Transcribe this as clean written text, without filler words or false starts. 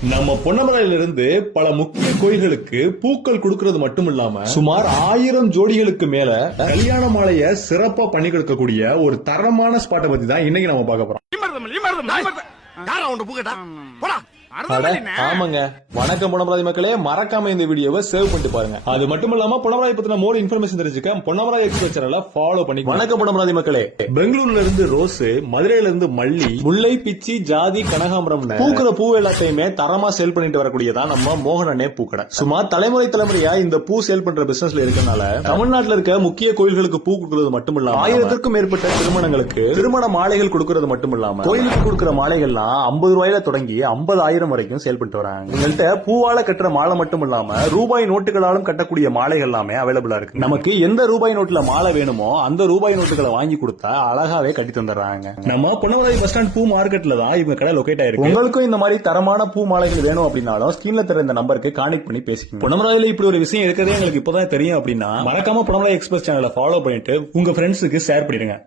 நம்ம பொன்னமராயிலிருந்து பல முக்கிய கோயில்களுக்கு பூக்கள் கொடுக்கறது மட்டும் இல்லாம சுமார் 1000 ஜோடிகளுக்கு மேல கல்யாண மாலைய சிறப்பா பண்ணி கொடுக்கக்கூடிய ஒரு தரமான ஸ்பாட்டை பத்தி தான் இன்னைக்கு நம்ம பார்க்க போறோம். ஆமாங்க, வணக்கம் பொன்னமராதி மக்களே, மறக்காம இந்த வீடியோவை சேவ் பண்ணிட்டு பாருங்க. அது மட்டும் இல்லாம பொன்னமராதி பத்தின மோர் இன்ஃபர்மேஷன் தெரிஞ்சுக்க பொன்னமராதி எக்ஸ்பிரஸ் சேனலை ஃபாலோ பண்ணி. வணக்கம் பொன்னமராதி மக்களே, பெங்களூர்ல இருந்து ரோஸ், மதுரையில இருந்து மல்லி, முல்லை, பிச்சி, ஜாதி, கனகாம்பரம் பூக்கிற பூ எல்லாத்தையுமே தரமா சேல் பண்ணிட்டு வரக்கூடியதான் நம்ம மோகனனே பூக்கடை. சுமார் தலைமுறையா இந்த பூ சேல் பண்ற பிசினஸ்ல இருக்கனால தமிழ்நாட்டில் இருக்க முக்கிய கோயில்களுக்கு பூ கொடுக்கறது மட்டும் இல்லாம 1000க்கும் மேற்பட்ட திருமணங்களுக்கு திருமண மாலைகள் கொடுக்கறது மட்டும் இல்லாம கோயிலுக்கு கொடுக்கிற மாலைகள்லாம் 50 ரூபாயில தொடங்கி 50,000 வரைக்கும் சேல் பண்ணிட்டு வராங்க. உங்கள்கிட்ட பூவால கட்டுற மாலை மட்டும் இல்லாம ரூபாய் நோட்டுகளாலும் கட்டக்கூடிய மாலைகள் எல்லாமே அவைலபிளா இருக்கு. நமக்கு எந்த ரூபாய் நோட்டுல மாலை வேணுமோ அந்த ரூபாய் நோட்டுகளை வாங்கி கொடுத்தா அழகாவே கட்டி தந்துடுறாங்க. நம்ம பொன்னமராதி பஸ் ஸ்டாண்ட் பூ மார்க்கெட்ல தான் இவங்க கடை லொகேட் ஆயிருக்கு. உங்களுக்கும் இந்த மாதிரி தரமான பூ மாலைகள் வேணும் அப்படின்னாலும் ஸ்கிரீன்ல தர இந்த நம்பருக்கு கான்டெக்ட் பண்ணி பேசிக்கோங்க. பொன்னமராதியில இப்படி ஒரு விஷயம் இருக்கிறதே எங்களுக்கு இப்பதான் தெரியும் அப்படின்னா மறக்காம பொன்னமராதி எக்ஸ்பிரஸ் சேனலை ஃபாலோ பண்ணிட்டு உங்க ஃப்ரெண்ட்ஸுக்கு ஷேர் பண்ணிடுங்க.